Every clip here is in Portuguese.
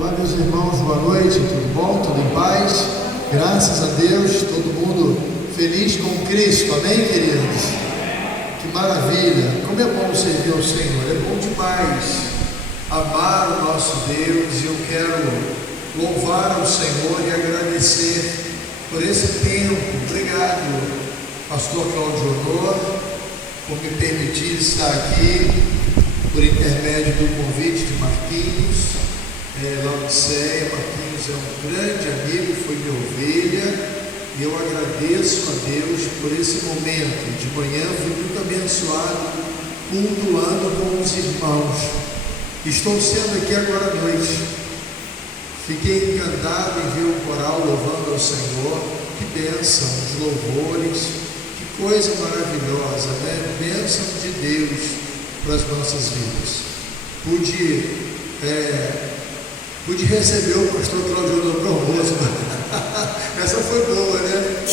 Olá, meus irmãos, boa noite, tudo bom? Tudo em paz? Graças a Deus, todo mundo feliz com Cristo, amém, queridos? Que maravilha! Como é bom servir ao Senhor, é bom demais amar o nosso Deus, e eu quero louvar ao Senhor e agradecer por esse tempo. Obrigado, pastor Cláudio Honor, por me permitir estar aqui, por intermédio do convite de Marquinhos, Laodiceia. Marquinhos é um grande amigo, foi minha ovelha, e eu agradeço a Deus por esse momento. De manhã fui muito abençoado, cultuando com os irmãos. Estou sendo aqui agora à noite. Fiquei encantado em ver o coral louvando ao Senhor. Que bênção, os louvores, que coisa maravilhosa, né? Bênção de Deus para as nossas vidas. Pude receber o pastor Cláudio Honor para o almoço. Essa foi boa, né?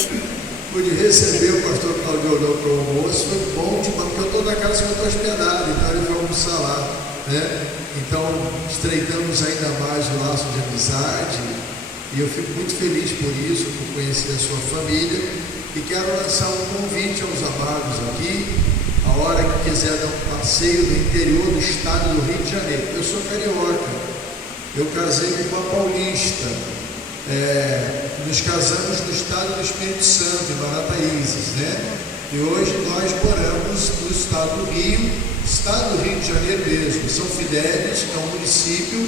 Pude receber o pastor Cláudio Honor para o almoço. Foi bom demais, porque eu estou na casa que eu estou hospedado, então ele vai almoçar lá, né? Então estreitamos ainda mais o laço de amizade, e eu fico muito feliz por isso, por conhecer a sua família, e quero lançar um convite aos amados aqui. A hora que quiser dar um passeio no interior do estado do Rio de Janeiro. Eu sou carioca, eu casei com uma paulista, nos casamos no estado do Espírito Santo, em Barataízes, né? E hoje nós moramos no estado do Rio, estado do Rio de Janeiro mesmo. São Fidélis é um município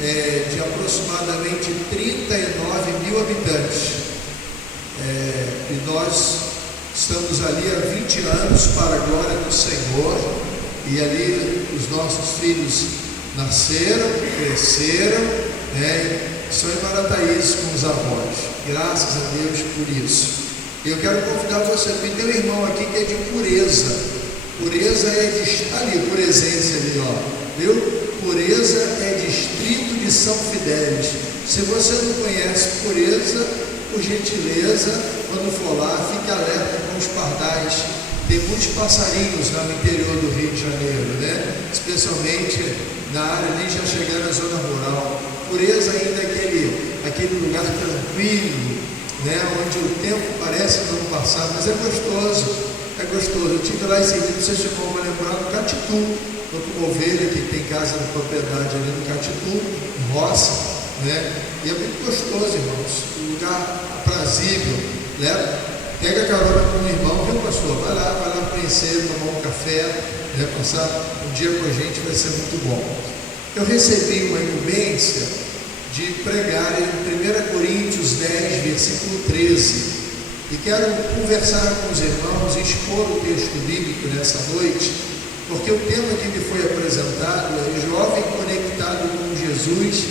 de aproximadamente 39 mil habitantes, e nós estamos ali há 20 anos para a glória do Senhor, e ali os nossos filhos nasceram, cresceram, são em Barataízes com os avós. Graças a Deus por isso. Eu quero convidar você, tem um irmão aqui que é de Pureza. Pureza é ali, por essência ali, ó, viu? Pureza é distrito de São Fidélis. Se você não conhece Pureza, por gentileza, quando for lá, fique alerta com os pardais. Tem muitos passarinhos lá no interior do Rio de Janeiro, né? Especialmente na área ali, já chegando na zona rural. Pureza ainda é aquele lugar tranquilo, né? Onde o tempo parece não passar, mas é gostoso. É gostoso. Eu estive lá esse dia, não sei se o irmão vai lembrar, no Catitu. Estou com uma ovelha que tem casa na propriedade ali no Catitu, em roça, né? E é muito gostoso, irmãos. Um lugar aprazível, né? Pega a carona com o irmão, viu, pastor? Vai lá conhecer, tomar um café, né? Passar um dia com a gente, vai ser muito bom. Eu recebi uma incumbência de pregar em 1 Coríntios 10, versículo 13. E quero conversar com os irmãos e expor o texto bíblico nessa noite, porque o tema que me foi apresentado é: jovem conectado com Jesus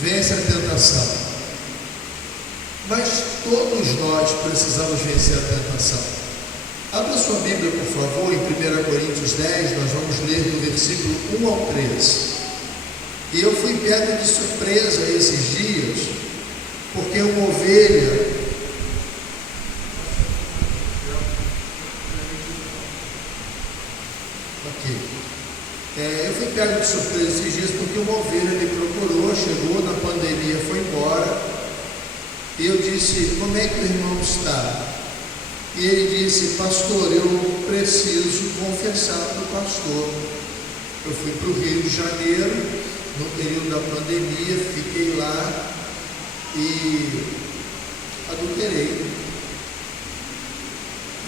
vence a tentação. Mas todos nós precisamos vencer a tentação. Abra sua Bíblia, por favor, em 1 Coríntios 10, nós vamos ler do versículo 1 ao 13. E eu fui pego de surpresa esses dias, porque uma ovelha... Eu fui pego de surpresa esses dias porque uma ovelha me procurou, chegou na pandemia, foi embora, e eu disse: como é que o irmão está? E ele disse: pastor, eu preciso confessar para o pastor. Eu fui para o Rio de Janeiro no período da pandemia, fiquei lá e adulterei.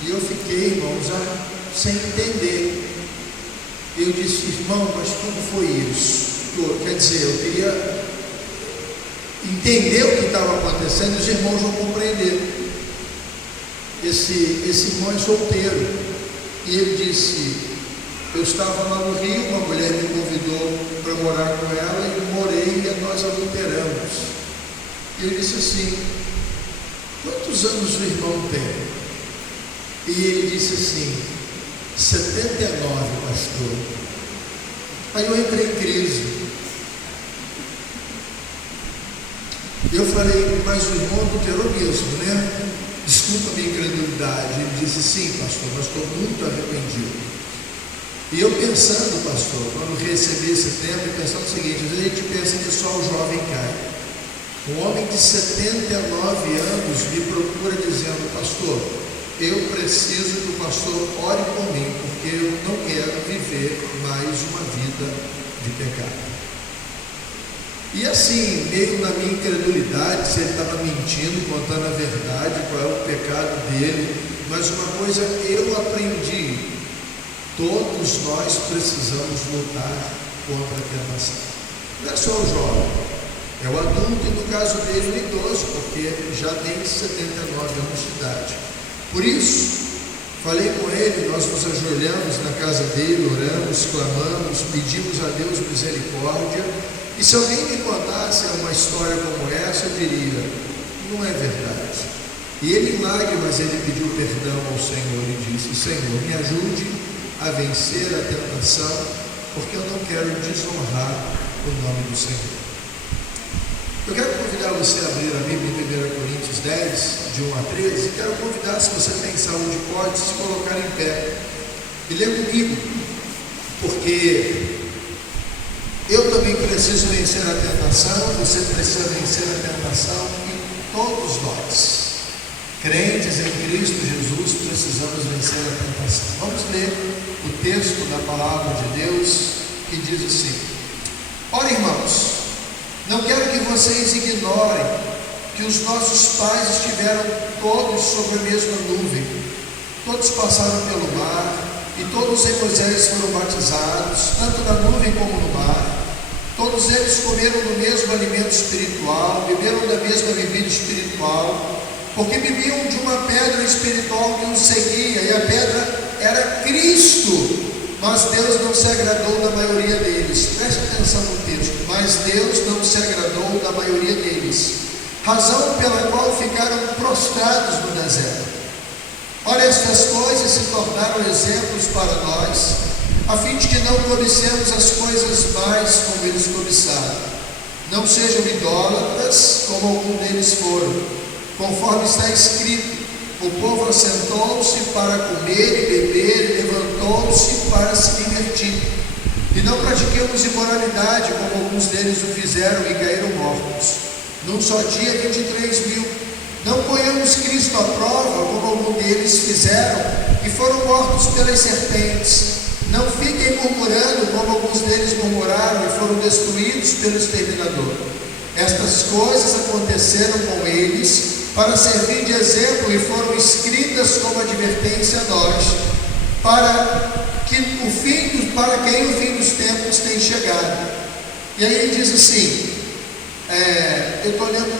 E eu fiquei, irmãos, sem entender. Eu disse: irmão, mas como foi isso? Quer dizer, eu queria entender o que estava acontecendo, e os irmãos vão compreender. Esse irmão é solteiro, e ele disse: eu estava lá no Rio, uma mulher me convidou para morar com ela, e morei, e nós adulteramos. E ele disse assim: quantos anos o irmão tem? E ele disse assim: 79, pastor. Aí eu entrei em crise. Eu falei: mas o irmão adulterou mesmo, né? Desculpa a minha incredulidade. Ele disse: sim, pastor, mas estou muito arrependido. E eu pensando, pastor, quando recebi esse tempo, pensando o seguinte: às vezes a gente pensa que só o jovem cai. Um homem de 79 anos me procura dizendo: pastor, eu preciso que o pastor ore por mim, porque eu não quero viver mais uma vida de pecado. E assim, meio na minha incredulidade, se ele estava mentindo, contando a verdade, qual é o pecado dele, mas uma coisa eu aprendi: todos nós precisamos lutar contra a tentação. Não é só o jovem, é o adulto, e no caso dele o idoso, porque já tem 79 anos de idade. Por isso, falei com ele, nós nos ajoelhamos na casa dele, oramos, clamamos, pedimos a Deus misericórdia. E se alguém me contasse uma história como essa, eu diria: não é verdade. E ele, em lágrimas, ele pediu perdão ao Senhor e disse: Senhor, me ajude a vencer a tentação, porque eu não quero desonrar o nome do Senhor. Eu quero convidar você a abrir a Bíblia em 1 Coríntios 10, de 1 a 13. Quero convidar, se você tem saúde, pode se colocar em pé e ler comigo, porque eu também preciso vencer a tentação, você precisa vencer a tentação, e todos nós, crentes em Cristo Jesus, precisamos vencer a tentação. Vamos ler o texto da palavra de Deus, que diz assim: ora, irmãos, não quero que vocês ignorem que os nossos pais estiveram todos sobre a mesma nuvem, todos passaram pelo mar, e todos em Moisés foram batizados, tanto na nuvem como no mar. Todos eles comeram do mesmo alimento espiritual, beberam da mesma bebida espiritual, porque bebiam de uma pedra espiritual que os seguia, e a pedra era Cristo. Mas Deus não se agradou da maioria deles. Preste atenção no texto. Mas Deus não se agradou da maioria deles, razão pela qual ficaram prostrados no deserto. Ora, estas coisas se tornaram exemplos para nós, a fim de que não cobicemos as coisas mais como eles cobiçaram. Não sejam idólatras, como algum deles foram. Conforme está escrito: o povo assentou-se para comer e beber, e levantou-se para se divertir. E não pratiquemos imoralidade, como alguns deles o fizeram e caíram mortos. Num só dia, 23.000. Não ponhamos Cristo à prova, como alguns deles fizeram, e foram mortos pelas serpentes. Não fiquem murmurando, como alguns deles murmuraram, e foram destruídos pelo exterminador. Estas coisas aconteceram com eles para servir de exemplo, e foram escritas como advertência a nós, para quem o fim dos tempos tem chegado. E aí ele diz assim, eu estou lendo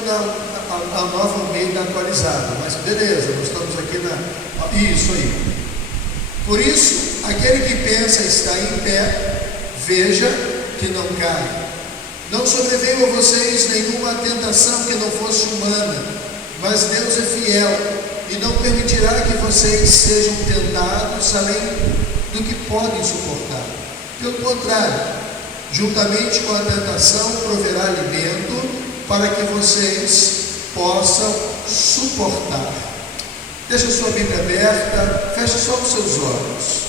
a Nova Almeida atualizada, mas beleza, nós estamos aqui isso aí. Por isso, aquele que pensa estar em pé, veja que não cai. Não sobreveio a vocês nenhuma tentação que não fosse humana, mas Deus é fiel e não permitirá que vocês sejam tentados além do que podem suportar. Pelo contrário, juntamente com a tentação proverá alimento para que vocês possam suportar. Deixa a sua Bíblia aberta, feche só os seus olhos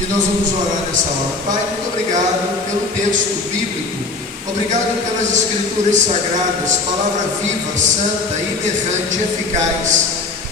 e nós vamos orar nessa hora. Pai, muito obrigado pelo texto bíblico, obrigado pelas escrituras sagradas, palavra viva, santa, inerrante, eficaz,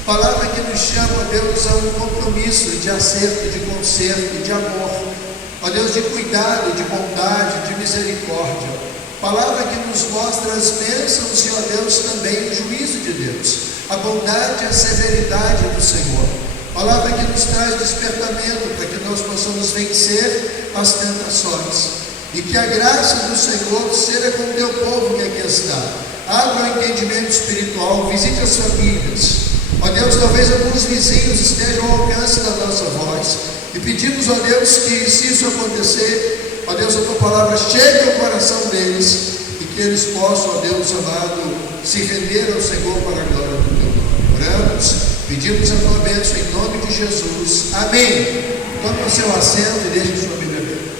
palavra que nos chama, Deus, a um compromisso de acerto, de conserto, de amor, ó Deus, de cuidado, de bondade, de misericórdia, palavra que nos mostra as bênçãos e, ó Deus, também o juízo de Deus, a bondade e a severidade do Senhor, palavra que nos traz despertamento para que nós possamos vencer as tentações, e que a graça do Senhor seja com o teu povo que aqui está. Abra o entendimento espiritual, visite as famílias, ó Deus, talvez alguns vizinhos estejam ao alcance da nossa voz, e pedimos, ó Deus, que se isso acontecer, ó Deus, a tua palavra chegue ao coração deles, e que eles possam, ó Deus amado, se render ao Senhor para a glória do teu nome. Oramos, pedimos a tua bênção em nome de Jesus, amém. Tome o seu assento e deixe a sua Bíblia aberta.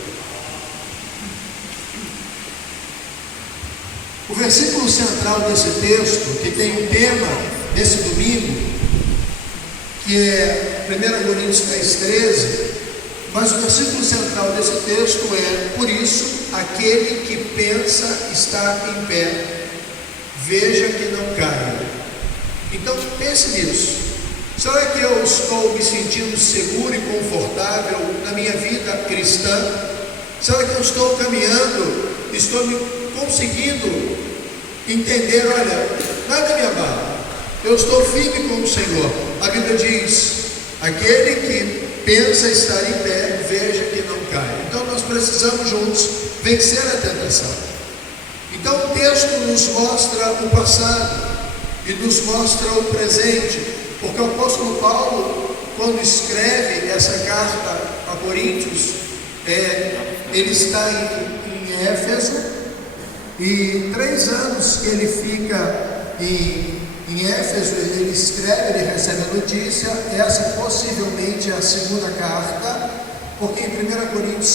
O versículo central desse texto, que tem um tema desse domingo, que é 1 Coríntios 10:13, mas o versículo central desse texto é: por isso, aquele que pensa estar em pé, veja que não caia. Então pense nisso. Será que eu estou me sentindo seguro e confortável na minha vida cristã? Será que eu estou caminhando, estou me conseguindo entender, olha, nada me abala, eu estou firme com o Senhor. A Bíblia diz, aquele que pensa estar em pé, veja que não cai. Então nós precisamos juntos vencer a tentação. Então o texto nos mostra o passado e nos mostra o presente, porque o apóstolo Paulo, quando escreve essa carta a Coríntios, ele está em Éfeso, e 3 anos que ele fica em Éfeso, ele escreve, ele recebe a notícia. Essa possivelmente é a segunda carta, porque em 1 Coríntios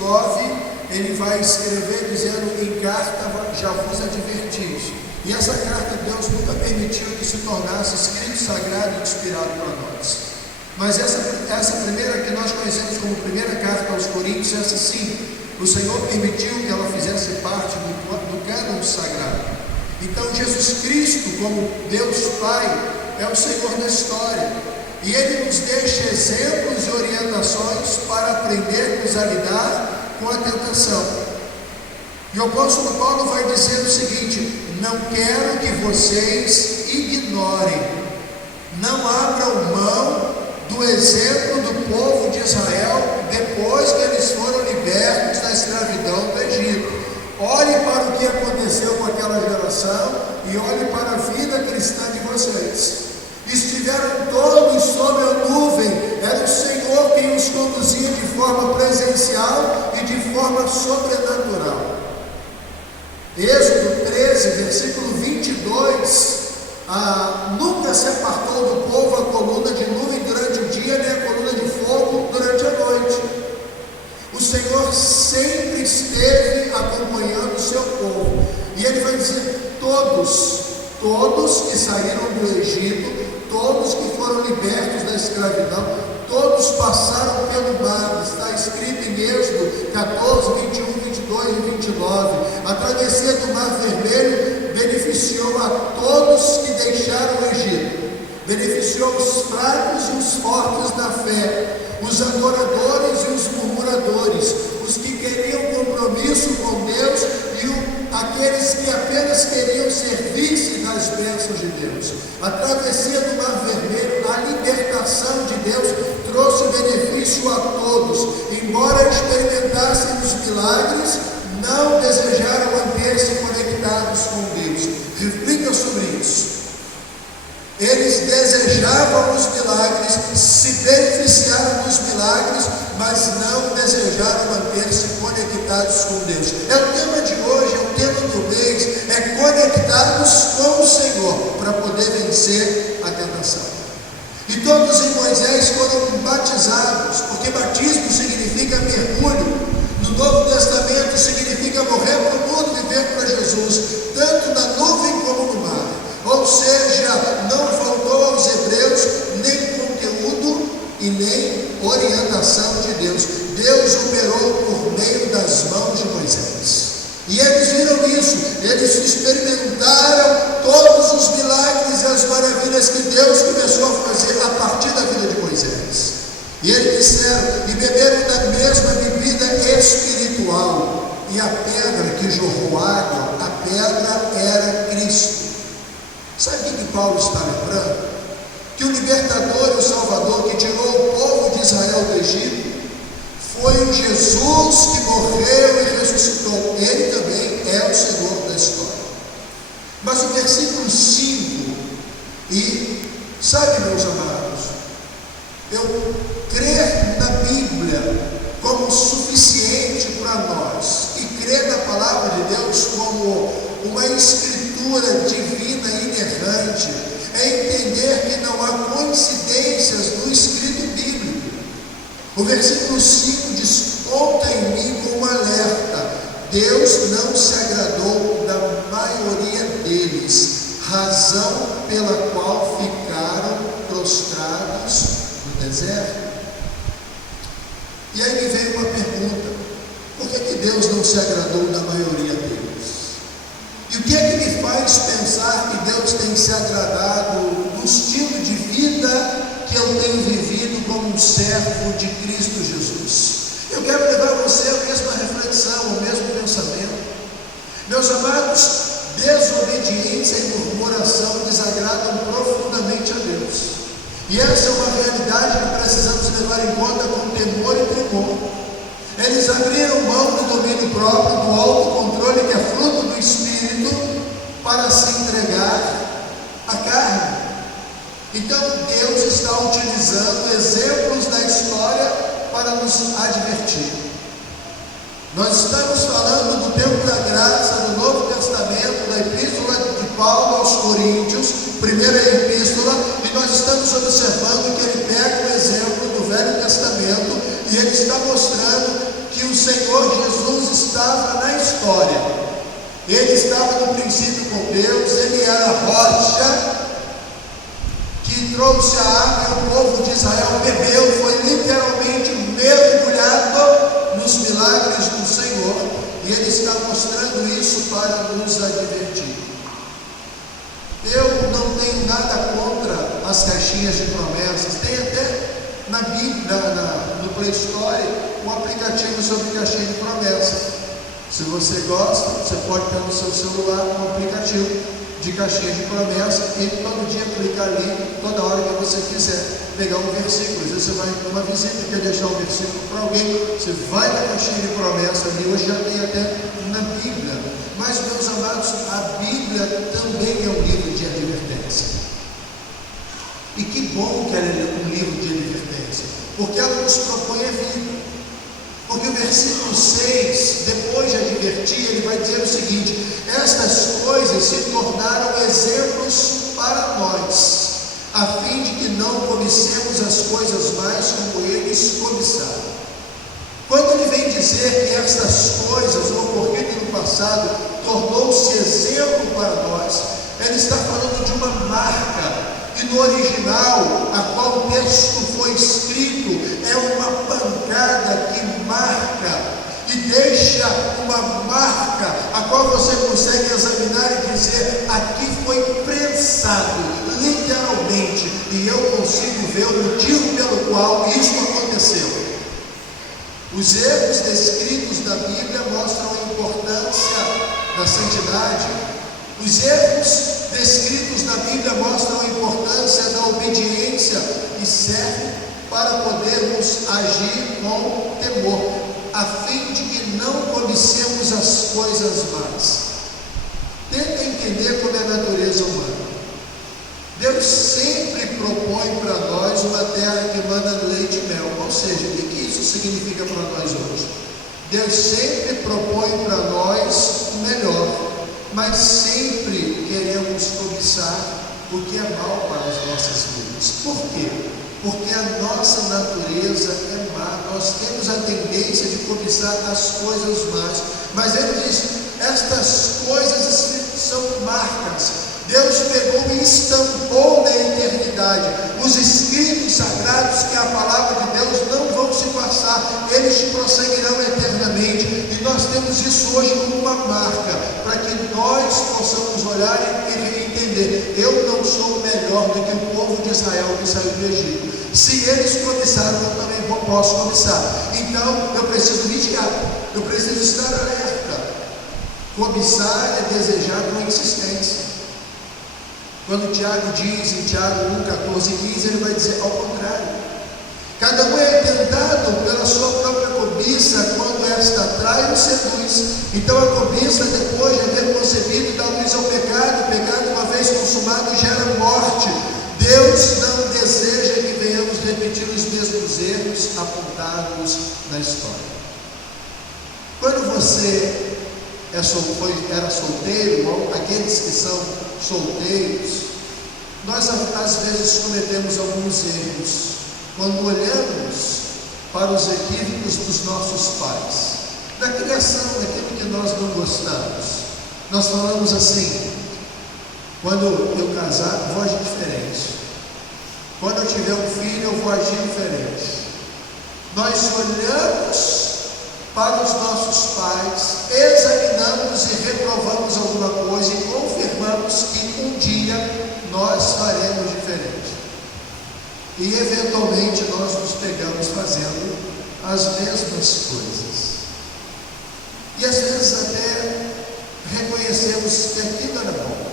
5:9 ele vai escrever dizendo, em carta já vos adverti. E essa carta Deus nunca permitiu que se tornasse escrito sagrado e inspirado para nós. Mas essa primeira que nós conhecemos como primeira carta aos Coríntios, essa sim, o Senhor permitiu que ela fizesse parte do cânon sagrado. Então Jesus Cristo, como Deus Pai, é o Senhor da história, e Ele nos deixa exemplos e orientações para aprendermos a lidar com a tentação. E o apóstolo Paulo vai dizer o seguinte: não quero que vocês ignorem, não abram mão do exemplo do povo de Israel depois que eles foram libertos da escravidão do Egito. Olhe para o que aconteceu com aquela geração e olhe para a vida cristã de vocês. Estiveram todos sob a nuvem, era o Senhor quem os conduzia de forma presencial e de forma sobrenatural. Êxodo 13, versículo 22, nunca se apartou do povo a coluna de nuvem durante o dia, nem a coluna de fogo durante a noite. O Senhor sempre esteve acompanhando o seu povo, e Ele vai dizer, todos que saíram do Egito, todos que foram libertos da escravidão, todos passaram pelo mar. Está escrito em Êxodo 14, 21, 22 e 29. A travessia do Mar Vermelho beneficiou a todos que deixaram o Egito, beneficiou os fracos e os fortes na fé, os adoradores e os murmuradores, os que queriam compromisso com Deus e aqueles que apenas queriam servir-se das bênçãos de Deus. A travessia do Mar Vermelho, a libertação de Deus, trouxe benefício a todos. Embora experimentassem os milagres, não desejaram manter-se conectados com Deus. Reflita sobre isso. Eles desejavam os milagres, se beneficiaram dos milagres, mas não desejaram manter-se conectados com Deus. É o tema de hoje, é o tema do mês, é conectados com o Senhor, para poder vencer a tentação. E todos em Moisés foram batizados, porque batismo significa mergulho. No Novo Testamento significa morrer para o mundo, viver para Jesus, tanto na nuvem como no mar. Ou seja, não faltou aos hebreus nem conteúdo e nem orientação de Deus. Deus operou por meio das mãos de Moisés. E eles viram isso, eles experimentaram todos os milagres e as maravilhas que Deus começou a fazer a partir da vida de Moisés. E eles disseram, e beberam da mesma bebida espiritual. E a pedra que jorrou água, a pedra era Cristo. Sabe o que Paulo está lembrando? Que o libertador e o salvador que tirou o povo de Israel do Egito foi o Jesus que morreu e ressuscitou. Ele também é o Senhor da história. Mas o versículo 5, e sabe, meus amados, eu crer na Bíblia como suficiente para nós e crer na palavra de Deus como uma escritura divina e inerrante é entender que não há coincidências no escrito bíblico. O versículo 5 diz: conta em mim como alerta, Deus não se agradou da maioria deles, razão pela qual ficaram prostrados no deserto. E aí me veio uma pergunta: por que Deus não se agradou da maioria deles? E o que é que me faz pensar pensar que Deus tem se agradado do estilo de vida que eu tenho vivido como um servo de Cristo Jesus. Eu quero levar você à mesma reflexão, ao mesmo pensamento. Meus amados, desobediência e murmuração desagradam profundamente a Deus. E essa é uma realidade que precisamos levar em conta com temor e tremor. Eles abriram mão do domínio próprio, do autocontrole que é fruto do Espírito, para se entregar à carne. Então Deus está utilizando exemplos da história para nos advertir. Nós estamos falando do tempo da graça, do Novo Testamento, da Epístola de Paulo aos Coríntios, primeira epístola, e nós estamos observando que ele pega o exemplo do Velho Testamento e ele está mostrando que o Senhor Jesus estava na história. Ele estava no princípio com Deus, ele era a rocha que trouxe a água e o povo de Israel bebeu, foi literalmente mergulhado nos milagres do Senhor, e ele está mostrando isso para nos advertir. Eu não tenho nada contra as caixinhas de promessas. Tem até na Bíblia, no Play Store, um aplicativo sobre caixinha de promessas. Se você gosta, você pode ter no seu celular um aplicativo de caixinha de promessa e todo dia clicar ali, toda hora que você quiser pegar um versículo. Às vezes você vai numa visita e quer deixar um versículo para alguém, você vai na caixinha de promessa ali, hoje já tem até na Bíblia. Mas, meus amados, a Bíblia também é um livro de advertência. E que bom que ela é um livro de advertência, porque ela nos propõe a vida. Porque o versículo 6, depois de advertir, ele vai dizer o seguinte: estas coisas se tornaram exemplos para nós, a fim de que não cobicemos as coisas mais como eles cobiçaram. Quando ele vem dizer que estas coisas, o ocorrido no passado, tornou-se exemplo para nós, ele está falando de uma marca. E no original, a qual o texto foi escrito, é uma pancada que marca e deixa uma marca, a qual você consegue examinar e dizer: aqui foi prensado, literalmente, e eu consigo ver o motivo pelo qual isso aconteceu. Os erros descritos na Bíblia mostram a importância da santidade. Os erros descritos na Bíblia mostram a importância da obediência e servem para podermos agir com temor, a fim de que não cobicemos as coisas más. Tenta entender como é a natureza humana. Deus sempre propõe para nós uma terra que manda leite e mel. Ou seja, o que isso significa para nós hoje? Deus sempre propõe para nós o melhor, mas sempre queremos cobiçar o que é mal para as nossas vidas. Por quê? Porque a nossa natureza é má, nós temos a tendência de cobiçar as coisas más, mas ele diz: estas coisas são marcas. Deus pegou e estampou na eternidade. Os escritos sagrados, que é a palavra de Deus, não vão se passar, eles prosseguirão eternamente, e nós temos isso hoje como uma marca, para que nós possamos olhar e entender: eu não sou melhor do que o povo de Israel que saiu do Egito. Se eles cobiçaram, eu também posso cobiçar. Então eu preciso vigiar, eu preciso estar alerta. Cobiçar é desejar com insistência. Quando Tiago diz em Tiago 1,14-15, ele vai dizer ao contrário: cada um é tentado pela sua própria cobiça, quando esta atrai e seduz. Então a cobiça, depois de haver concebido, dá luz ao pecado. O pecado, uma vez consumado, gera morte. Deus não deseja que venhamos repetir os mesmos erros apontados na história. Quando você era solteiro, ou aqueles que são solteiros, nós às vezes cometemos alguns erros quando olhamos para os equívocos dos nossos pais, da criação, daquilo que nós não gostamos. Nós falamos assim: quando eu casar, vou agir diferente. Quando eu tiver um filho, eu vou agir diferente. Nós olhamos para os nossos pais, examinamos e reprovamos alguma coisa e confirmamos que e eventualmente nós nos pegamos fazendo as mesmas coisas. E às vezes até reconhecemos que aquilo era bom,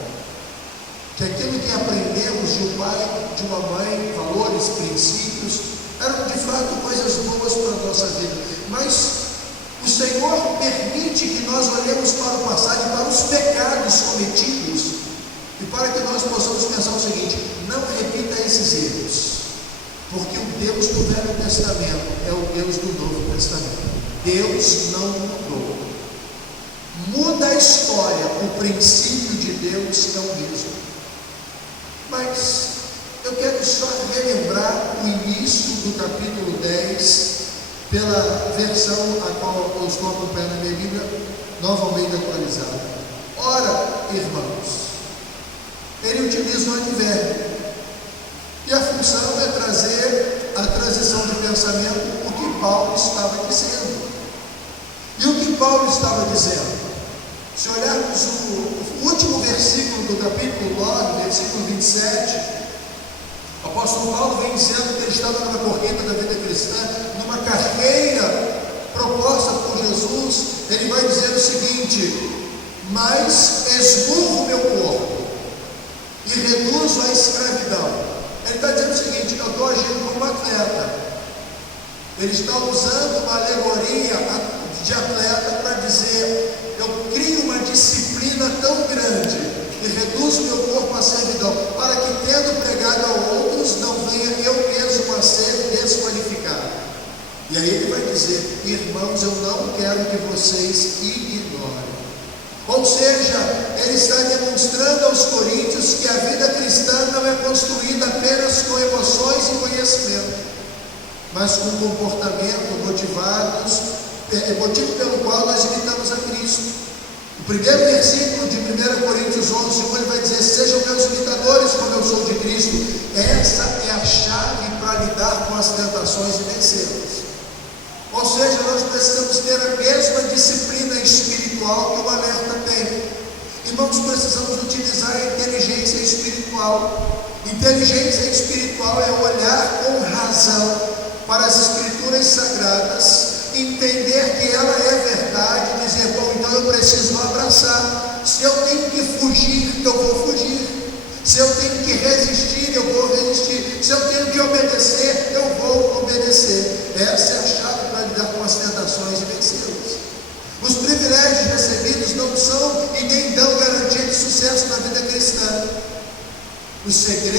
que aquilo que aprendemos de um pai, de uma mãe, valores, princípios, eram de fato coisas boas para a nossa vida, mas o Senhor permite que nós olhemos para o passado e para os pecados cometidos, e para que nós possamos pensar o seguinte: não repita esses erros, porque o Deus do Velho Testamento é o Deus do Novo Testamento. Deus não mudou. Muda a história, o princípio de Deus é o mesmo. Mas eu quero só relembrar o início do capítulo 10, pela versão a qual eu estou acompanhando a minha Bíblia, Nova Almeida atualizada. Ora, irmãos, ele utiliza o advérbio, e a função é trazer a transição de pensamento, o que Paulo estava dizendo. E o que Paulo estava dizendo? Se olharmos o último versículo do capítulo 9, versículo 27, o apóstolo Paulo vem dizendo que ele estava numa corrida da vida cristã, numa carreira proposta por Jesus. Ele vai dizer o seguinte: mas esmurro meu corpo e reduzo a escravidão. Ele está dizendo o seguinte: eu estou agindo como atleta. Ele está usando uma alegoria de atleta para dizer: eu crio uma disciplina tão grande e reduzo meu corpo à servidão, para que, tendo pregado a outros, não venha eu mesmo a ser desqualificado. E aí ele vai dizer: irmãos, eu não quero que vocês ignorem. Ou seja, ele está demonstrando aos coríntios que a vida cristã não é construída apenas com emoções e conhecimento, mas com comportamento motivo pelo qual nós imitamos a Cristo. O primeiro versículo de 1 Coríntios 11, ele vai dizer: sejam meus imitadores como eu sou de Cristo. Essa é a chave para lidar com as tentações e vencê-las. Ou seja, nós precisamos ter a mesma disciplina espiritual que o alerta tem. Irmãos, precisamos utilizar a inteligência espiritual. Inteligência espiritual é olhar com razão para as Escrituras Sagradas, entender que ela é verdade, e dizer: bom, então eu preciso abraçar. Se eu tenho que fugir, eu vou fugir. Se eu tenho que resistir, eu vou resistir. Se eu tenho que obedecer, eu vou obedecer. Essa é a chave para lidar com as tentações e vencê-las. Os privilégios recebidos não são e nem dão garantia de sucesso na vida cristã. O segredo